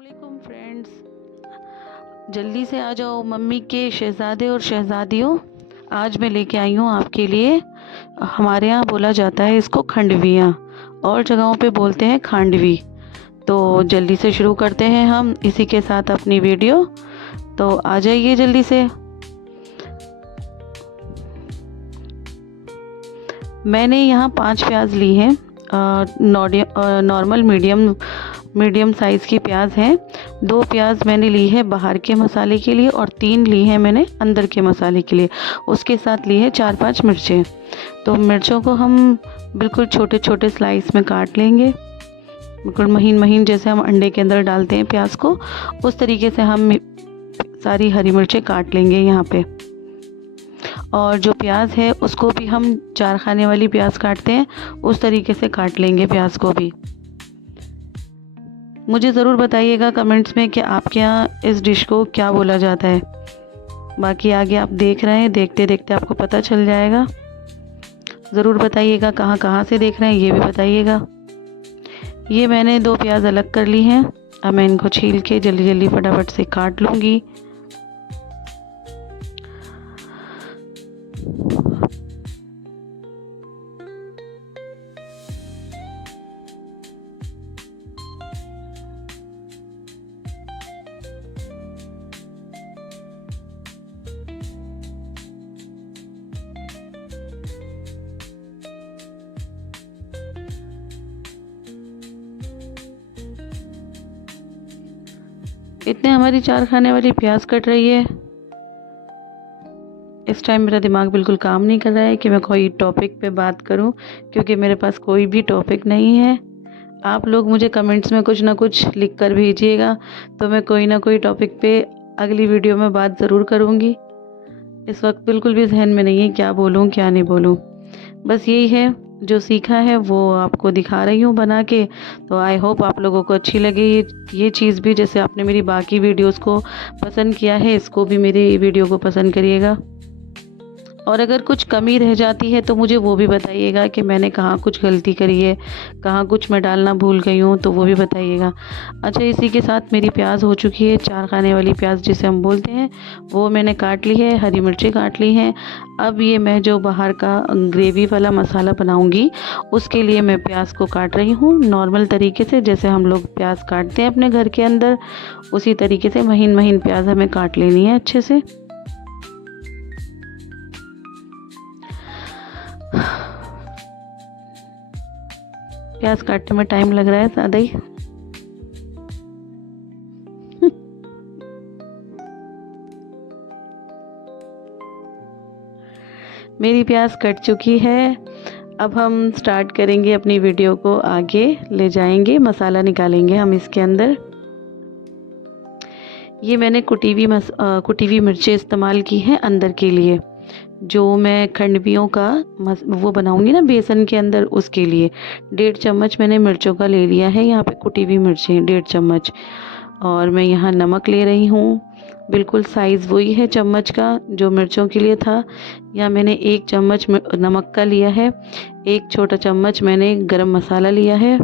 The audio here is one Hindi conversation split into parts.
अस्सलामुअलैकुम फ्रेंड्स, जल्दी से आ जाओ मम्मी के शहज़ादे और शहज़ादियों। आज मैं लेके आई हूँ आपके लिए, हमारे यहाँ बोला जाता है इसको खंडवियाँ, और जगहों पे बोलते हैं खांडवी। तो जल्दी से शुरू करते हैं हम इसी के साथ अपनी वीडियो। तो आ जाइए जल्दी से। मैंने यहाँ 5 प्याज ली हैं, नॉर्मल मीडियम साइज़ की प्याज हैं। 2 प्याज मैंने ली है बाहर के मसाले के लिए और 3 ली है मैंने अंदर के मसाले के लिए। उसके साथ ली है 4-5 मिर्चें। तो मिर्चों को हम बिल्कुल छोटे छोटे स्लाइस में काट लेंगे, बिल्कुल महीन महीन, जैसे हम अंडे के अंदर डालते हैं प्याज को, उस तरीके से हम सारी हरी मिर्चें काट लेंगे यहाँ पे। और जो प्याज है उसको भी हम 4 खाने वाली प्याज काटते हैं, उस तरीके से काट लेंगे प्याज को भी। मुझे ज़रूर बताइएगा कमेंट्स में कि आपके यहाँ इस डिश को क्या बोला जाता है। बाकी आगे आप देख रहे हैं, देखते देखते आपको पता चल जाएगा। ज़रूर बताइएगा कहाँ कहाँ से देख रहे हैं, ये भी बताइएगा। ये मैंने 2 प्याज अलग कर ली हैं। अब मैं इनको छील के जल्दी जल्दी फटाफट से काट लूँगी। इतने हमारी 4 खाने वाली प्याज कट रही है। इस टाइम मेरा दिमाग बिल्कुल काम नहीं कर रहा है कि मैं कोई टॉपिक पे बात करूं, क्योंकि मेरे पास कोई भी टॉपिक नहीं है। आप लोग मुझे कमेंट्स में कुछ ना कुछ लिख कर भेजिएगा, तो मैं कोई ना कोई टॉपिक पे अगली वीडियो में बात ज़रूर करूँगी। इस वक्त बिल्कुल भी जहन में नहीं है क्या बोलूँ क्या नहीं बोलूँ। बस यही है, जो सीखा है वो आपको दिखा रही हूँ बना के। तो आई होप आप लोगों को अच्छी लगे ये चीज़ भी। जैसे आपने मेरी बाकी वीडियोस को पसंद किया है, इसको भी मेरी वीडियो को पसंद करिएगा। और अगर कुछ कमी रह जाती है तो मुझे वो भी बताइएगा कि मैंने कहाँ कुछ गलती करी है, कहाँ कुछ मैं डालना भूल गई हूँ, तो वो भी बताइएगा। अच्छा, इसी के साथ मेरी प्याज हो चुकी है, 4 खाने वाली प्याज जिसे हम बोलते हैं, वो मैंने काट ली है। हरी मिर्ची काट ली हैं। अब ये मैं जो बाहर का ग्रेवी वाला मसाला बनाऊँगी, उसके लिए मैं प्याज को काट रही हूँ नॉर्मल तरीके से, जैसे हम लोग प्याज काटते हैं अपने घर के अंदर, उसी तरीके से महीन महीन प्याज हमें काट लेनी है अच्छे से। प्याज काटने में टाइम लग रहा है ज़्यादा ही। मेरी प्याज कट चुकी है। अब हम स्टार्ट करेंगे अपनी वीडियो को, आगे ले जाएंगे, मसाला निकालेंगे हम इसके अंदर। ये मैंने कुटी हुई मिर्चें इस्तेमाल की हैं अंदर के लिए, जो मैं खंडवियों का वो बनाऊंगी ना बेसन के अंदर, उसके लिए 1.5 चम्मच मैंने मिर्चों का ले लिया है। यहाँ पे कुटी हुई मिर्चें 1.5 चम्मच। और मैं यहाँ नमक ले रही हूँ, बिल्कुल साइज़ वही है चम्मच का जो मिर्चों के लिए था। यहाँ मैंने 1 चम्मच नमक का लिया है, 1 छोटा चम्मच मैंने गरम मसाला लिया है,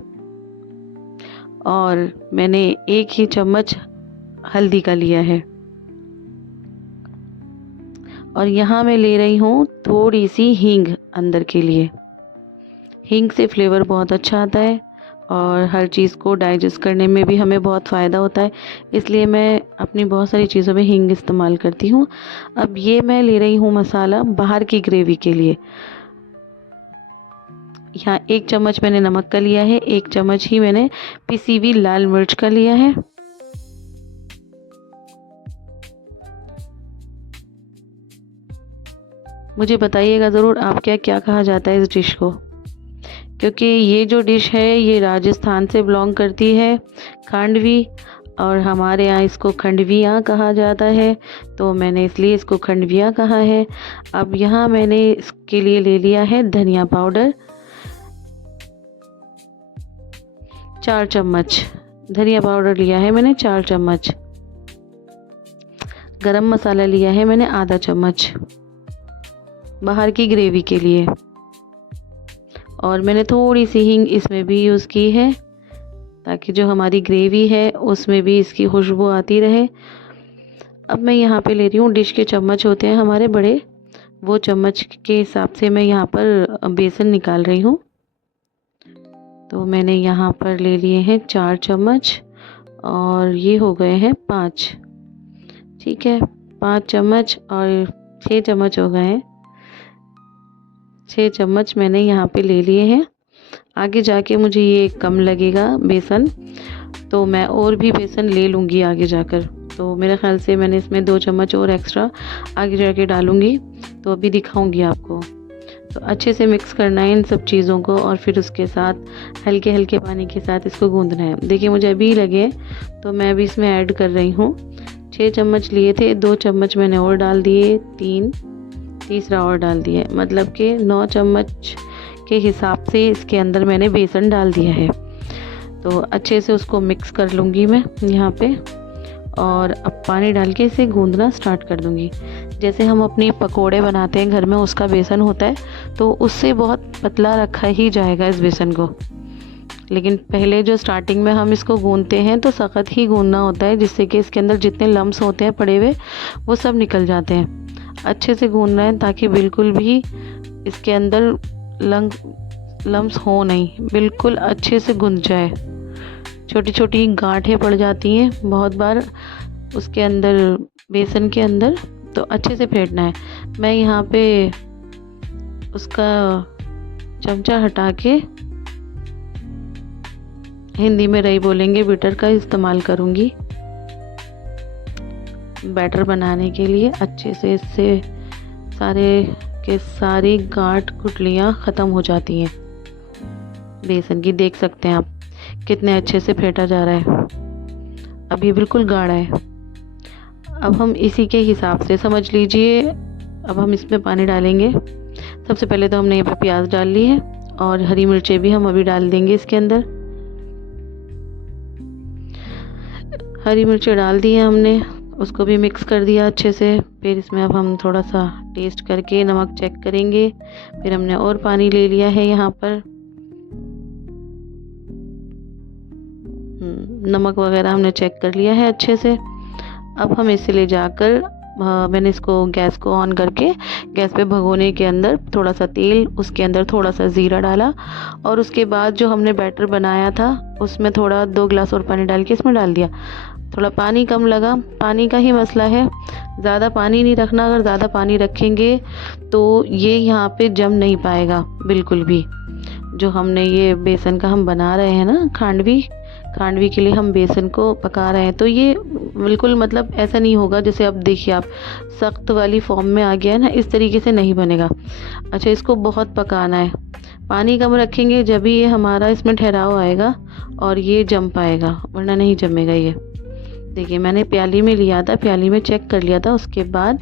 और मैंने 1 ही चम्मच हल्दी का लिया है। और यहाँ मैं ले रही हूँ थोड़ी सी हींग अंदर के लिए। हींग से फ्लेवर बहुत अच्छा आता है और हर चीज़ को डाइजेस्ट करने में भी हमें बहुत फ़ायदा होता है, इसलिए मैं अपनी बहुत सारी चीज़ों में हींग इस्तेमाल करती हूँ। अब ये मैं ले रही हूँ मसाला बाहर की ग्रेवी के लिए। यहाँ 1 चम्मच मैंने नमक का लिया है, 1 चम्मच ही मैंने पिसी हुई लाल मिर्च का लिया है। मुझे बताइएगा ज़रूर आप क्या कहा जाता है इस डिश को, क्योंकि ये जो डिश है ये राजस्थान से बिलोंग करती है, खांडवी, और हमारे यहाँ इसको खंडवियाँ कहा जाता है, तो मैंने इसलिए इसको खंडवियाँ कहा है। अब यहाँ मैंने इसके लिए ले लिया है धनिया पाउडर, 4 चम्मच धनिया पाउडर लिया है मैंने, 4 चम्मच। गरम मसाला लिया है मैंने आधा चम्मच बाहर की ग्रेवी के लिए, और मैंने थोड़ी सी हींग इसमें भी यूज़ की है। ताकि जो हमारी ग्रेवी है उसमें भी इसकी खुशबू आती रहे। अब मैं यहाँ पे ले रही हूँ, डिश के चम्मच होते हैं हमारे बड़े, वो चम्मच के हिसाब से मैं यहाँ पर बेसन निकाल रही हूँ। तो मैंने यहाँ पर ले लिए हैं 4 चम्मच और ये हो गए हैं 5। ठीक है, 5 चम्मच और 6 चम्मच हो गए हैं। 6 चम्मच मैंने यहाँ पे ले लिए हैं। आगे जाके मुझे ये कम लगेगा बेसन, तो मैं और भी बेसन ले लूँगी आगे जाकर। तो मेरे ख्याल से मैंने इसमें 2 चम्मच और एक्स्ट्रा आगे जाके डालूँगी, तो अभी दिखाऊँगी आपको। तो अच्छे से मिक्स करना है इन सब चीज़ों को और फिर उसके साथ हल्के हल्के पानी के साथ इसको गूँदना है। देखिए मुझे अभी लगे तो मैं अभी इसमें ऐड कर रही हूँ। 6 चम्मच लिए थे, 2 चम्मच मैंने और डाल दिए, 3, तीसरा और डाल दिया, मतलब कि 9 चम्मच के हिसाब से इसके अंदर मैंने बेसन डाल दिया है। तो अच्छे से उसको मिक्स कर लूँगी मैं यहाँ पे और अब पानी डाल के इसे गूँदना स्टार्ट कर दूँगी। जैसे हम अपने पकोड़े बनाते हैं घर में, उसका बेसन होता है, तो उससे बहुत पतला रखा ही जाएगा इस बेसन को। लेकिन पहले जो स्टार्टिंग में हम इसको गूँधते हैं तो सख्त ही गूँधना होता है, जिससे कि इसके अंदर जितने लम्स होते हैं पड़े हुए वो सब निकल जाते हैं। अच्छे से गूँधना है ताकि बिल्कुल भी इसके अंदर लम्स हो नहीं, बिल्कुल अच्छे से गूँध जाए। छोटी छोटी गांठें पड़ जाती हैं बहुत बार उसके अंदर, बेसन के अंदर, तो अच्छे से फेंटना है। मैं यहाँ पे उसका चमचा हटा के, हिंदी में रही बोलेंगे, बीटर का इस्तेमाल करूँगी बैटर बनाने के लिए। अच्छे से इससे सारे के सारी गांठ गुठलियाँ ख़त्म हो जाती हैं बेसन की। देख सकते हैं आप कितने अच्छे से फेंटा जा रहा है। अब ये बिल्कुल गाढ़ा है। अब हम इसी के हिसाब से समझ लीजिए, अब हम इसमें पानी डालेंगे। सबसे पहले तो हमने यहाँ पे प्याज डाल ली है और हरी मिर्चें भी हम अभी डाल देंगे इसके अंदर। हरी मिर्चें डाल दी हैं हमने, उसको भी मिक्स कर दिया अच्छे से। फिर इसमें अब हम थोड़ा सा टेस्ट करके नमक चेक करेंगे। फिर हमने और पानी ले लिया है यहाँ पर, नमक वगैरह हमने चेक कर लिया है अच्छे से। अब हम इसे ले जाकर, मैंने इसको गैस को ऑन करके गैस पे भगोने के अंदर थोड़ा सा तेल, उसके अंदर थोड़ा सा ज़ीरा डाला और उसके बाद जो हमने बैटर बनाया था उसमें थोड़ा 2 गिलास और पानी डाल के इसमें डाल दिया। थोड़ा पानी कम लगा, पानी का ही मसला है, ज़्यादा पानी नहीं रखना। अगर ज़्यादा पानी रखेंगे तो ये यहाँ पे जम नहीं पाएगा बिल्कुल भी। जो हमने ये बेसन का हम बना रहे हैं ना, खांडवी के लिए हम बेसन को पका रहे हैं, तो ये बिल्कुल मतलब ऐसा नहीं होगा जैसे अब देखिए आप सख्त वाली फॉर्म में आ गया है ना, इस तरीके से नहीं बनेगा। अच्छा, इसको बहुत पकाना है, पानी कम रखेंगे जब ये हमारा इसमें ठहराव आएगा और ये जम पाएगा, वरना नहीं जमेगा ये। देखिए मैंने प्याली में लिया था, प्याली में चेक कर लिया था। उसके बाद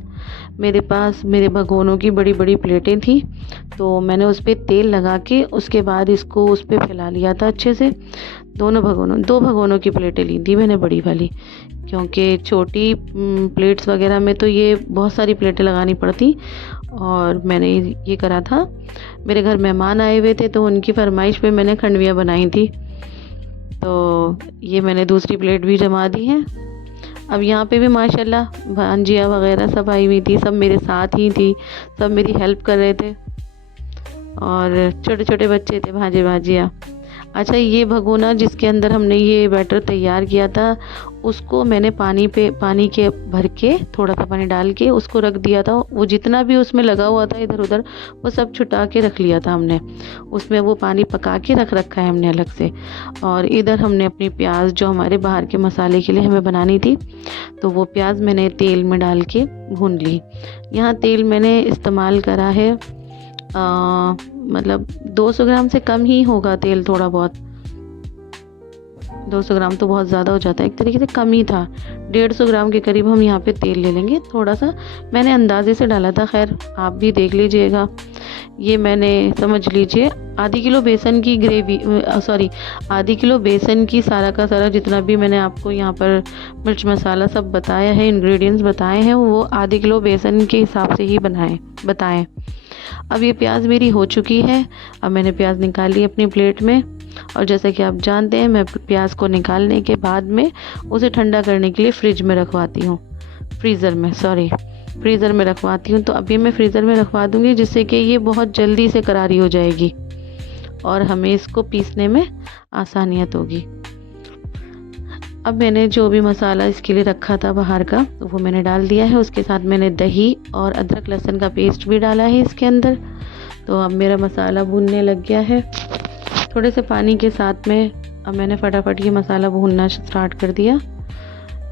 मेरे पास मेरे भगोनों की बड़ी बड़ी प्लेटें थी, तो मैंने उस पर तेल लगा के उसके बाद इसको उस पर फैला लिया था अच्छे से। 2 भगोनों की प्लेटें ली थी मैंने, बड़ी वाली, क्योंकि छोटी प्लेट्स वगैरह में तो ये बहुत सारी प्लेटें लगानी पड़ती। और मैंने ये करा था, मेरे घर मेहमान आए हुए थे तो उनकी फरमाइश पे मैंने खंडवियाँ बनाई थी, तो ये मैंने दूसरी प्लेट भी जमा दी है। अब यहाँ पे भी माशाल्लाह भांजिया वगैरह सब आई हुई थी, सब मेरे साथ ही थी, सब मेरी हेल्प कर रहे थे और छोटे छोटे बच्चे थे, भांजिया। अच्छा, ये भगोना जिसके अंदर हमने ये बैटर तैयार किया था, उसको मैंने पानी के भर के थोड़ा सा पानी डाल के उसको रख दिया था। वो जितना भी उसमें लगा हुआ था इधर उधर, वो सब छुटा के रख लिया था हमने। उसमें वो पानी पका के रख रखा है हमने अलग से। और इधर हमने अपनी प्याज जो हमारे बाहर के मसाले के लिए हमें बनानी थी, तो वो प्याज मैंने तेल में डाल के भून ली। यहाँ तेल मैंने इस्तेमाल करा है मतलब 200 ग्राम से कम ही होगा तेल, थोड़ा बहुत। 200 ग्राम तो बहुत ज़्यादा हो जाता है, एक तरीके से कम ही था। 150 ग्राम के करीब हम यहाँ पे तेल ले लेंगे। थोड़ा सा मैंने अंदाजे से डाला था, खैर आप भी देख लीजिएगा। ये मैंने समझ लीजिए आधी किलो बेसन की ग्रेवी, आधी किलो बेसन की सारा का सारा जितना भी मैंने आपको यहाँ पर मिर्च मसाला सब बताया है, इंग्रेडिएंट्स बताए हैं, वो आधी किलो बेसन के हिसाब से ही बताएं। अब ये प्याज मेरी हो चुकी है। अब मैंने प्याज निकाल ली अपनी प्लेट में और जैसा कि आप जानते हैं मैं प्याज को निकालने के बाद में उसे ठंडा करने के लिए फ्रीज़र में रखवाती हूँ। तो अभी मैं फ्रीज़र में रखवा दूँगी, जिससे कि ये बहुत जल्दी से करारी हो जाएगी और हमें इसको पीसने में आसानियत होगी। अब मैंने जो भी मसाला इसके लिए रखा था बाहर का, तो वो मैंने डाल दिया है। उसके साथ मैंने दही और अदरक लहसुन का पेस्ट भी डाला है इसके अंदर। तो अब मेरा मसाला भूनने लग गया है थोड़े से पानी के साथ में। अब मैंने फटाफट ये मसाला भूनना स्टार्ट कर दिया।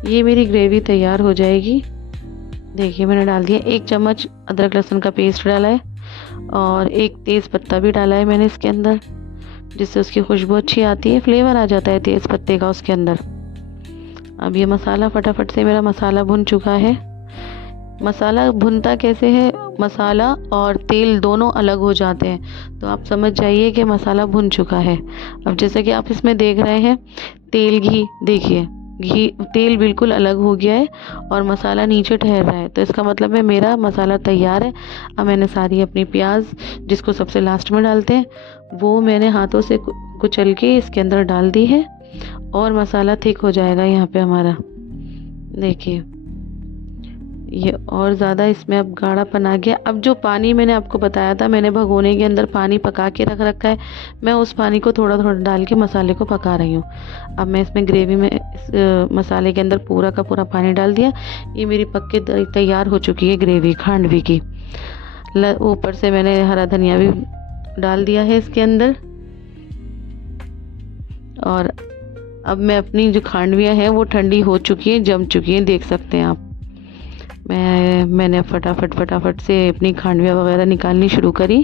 ये मेरी ग्रेवी तैयार हो जाएगी। देखिए मैंने डाल दिया 1 चम्मच अदरक लहसुन का पेस्ट डाला है और 1 तेज़ पत्ता भी डाला है मैंने इसके अंदर, जिससे उसकी खुशबू अच्छी आती है, फ्लेवर आ जाता है तेज़ पत्ते का उसके अंदर। अब ये मसाला फटाफट से मेरा मसाला भुन चुका है। मसाला भुनता कैसे है, मसाला और तेल दोनों अलग हो जाते हैं, तो आप समझ जाइए कि मसाला भुन चुका है। अब जैसे कि आप इसमें देख रहे हैं तेल घी, देखिए तेल बिल्कुल अलग हो गया है और मसाला नीचे ठहर रहा है, तो इसका मतलब है मेरा मसाला तैयार है। अब मैंने सारी अपनी प्याज, जिसको सबसे लास्ट में डालते हैं, वो मैंने हाथों से कुचल के इसके अंदर डाल दी है और मसाला थिक हो जाएगा यहाँ पे हमारा। देखिए ये और ज़्यादा इसमें अब गाढ़ापन आ गया। अब जो पानी मैंने आपको बताया था, मैंने भगोने के अंदर पानी पका के रख रखा है, मैं उस पानी को थोड़ा थोड़ा डाल के मसाले को पका रही हूँ। अब मैं इसमें ग्रेवी में मसाले के अंदर पूरा का पूरा पानी डाल दिया। ये मेरी पक के तैयार हो चुकी है ग्रेवी खांडवी की। ऊपर से मैंने हरा धनिया भी डाल दिया है इसके अंदर। और अब मैं अपनी जो खांडवियाँ हैं वो ठंडी हो चुकी हैं, जम चुकी हैं, देख सकते हैं आप। मैंने फटाफट से अपनी खांडवियाँ वगैरह निकालनी शुरू करी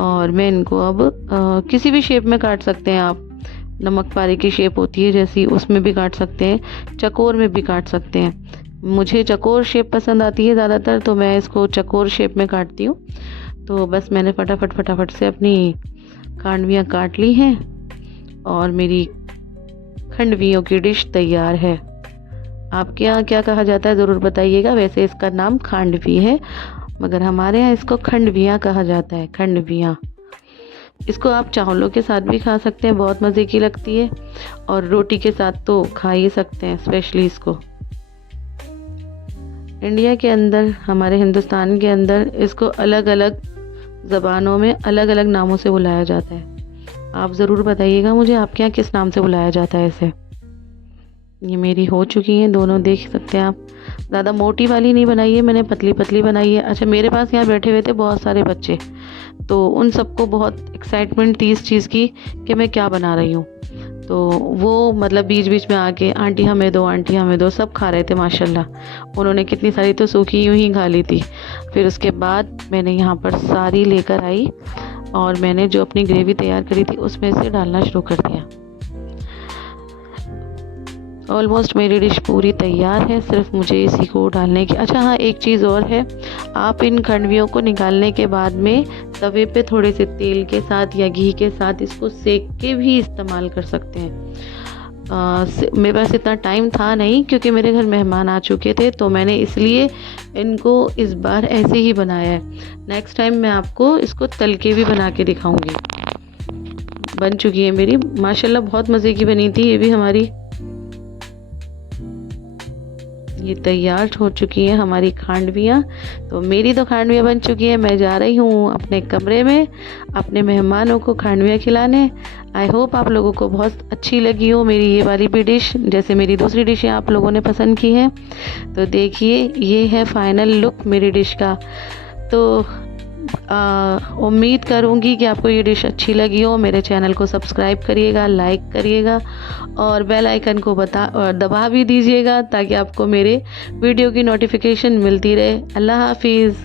और मैं इनको अब किसी भी शेप में काट सकते हैं आप। नमक पारे की शेप होती है जैसी, उसमें भी काट सकते हैं, चकोर में भी काट सकते हैं। मुझे चकोर शेप पसंद आती है ज़्यादातर, तो मैं इसको चकोर शेप में काटती हूँ। तो बस मैंने फटाफट से अपनी खांडवियाँ काट ली हैं और मेरी खांडवियों की डिश तैयार है। आपके यहाँ क्या कहा जाता है ज़रूर बताइएगा। वैसे इसका नाम खांडवी है, मगर हमारे यहाँ इसको खांडवियाँ कहा जाता है, खांडवियाँ। इसको आप चावलों के साथ भी खा सकते हैं, बहुत मज़े की लगती है, और रोटी के साथ तो खा ही सकते हैं, स्पेशली इसको। इंडिया के अंदर, हमारे हिंदुस्तान के अंदर इसको अलग अलग ज़बानों में अलग अलग नामों से बुलाया जाता है। आप ज़रूर बताइएगा मुझे आपके यहाँ किस नाम से बुलाया जाता है इसे। ये मेरी हो चुकी हैं दोनों, देख सकते हैं आप। ज़्यादा मोटी वाली नहीं बनाई है मैंने, पतली पतली बनाई है। अच्छा, मेरे पास यहाँ बैठे हुए थे बहुत सारे बच्चे, तो उन सबको बहुत एक्साइटमेंट थी इस चीज़ की कि मैं क्या बना रही हूँ। तो वो मतलब बीच बीच में आके आंटी हमें दो, आंटी हमें दो, सब खा रहे थे माशाल्लाह। उन्होंने कितनी सारी तो सूखी यूँ ही खा ली थी। फिर उसके बाद मैंने यहाँ पर सारी लेकर आई और मैंने जो अपनी ग्रेवी तैयार करी थी उसमें से डालना शुरू कर दिया। ऑलमोस्ट मेरी डिश पूरी तैयार है, सिर्फ मुझे इसी को डालने की। अच्छा हाँ, एक चीज़ और है, आप इन खांडवियों को निकालने के बाद में तवे पे थोड़े से तेल के साथ या घी के साथ इसको सेक के भी इस्तेमाल कर सकते हैं। मेरे पास इतना टाइम था नहीं क्योंकि मेरे घर मेहमान आ चुके थे, तो मैंने इसलिए इनको इस बार ऐसे ही बनाया है। नेक्स्ट टाइम मैं आपको इसको तल के भी बना के दिखाऊंगी। बन चुकी है मेरी, माशाल्लाह बहुत मज़े की बनी थी ये भी हमारी। ये तैयार हो चुकी है हमारी खांडवियाँ। तो मेरी तो खांडवियाँ बन चुकी है, मैं जा रही हूँ अपने कमरे में अपने मेहमानों को खांडवियाँ खिलाने। आई होप आप लोगों को बहुत अच्छी लगी हो मेरी ये वाली भी डिश, जैसे मेरी दूसरी डिशें आप लोगों ने पसंद की हैं। तो देखिए ये है फाइनल लुक मेरी डिश का। तो उम्मीद करूँगी कि आपको ये डिश अच्छी लगी हो। मेरे चैनल को सब्सक्राइब करिएगा, लाइक करिएगा और बेल आइकन को दबा भी दीजिएगा ताकि आपको मेरे वीडियो की नोटिफिकेशन मिलती रहे। अल्लाह हाफिज़।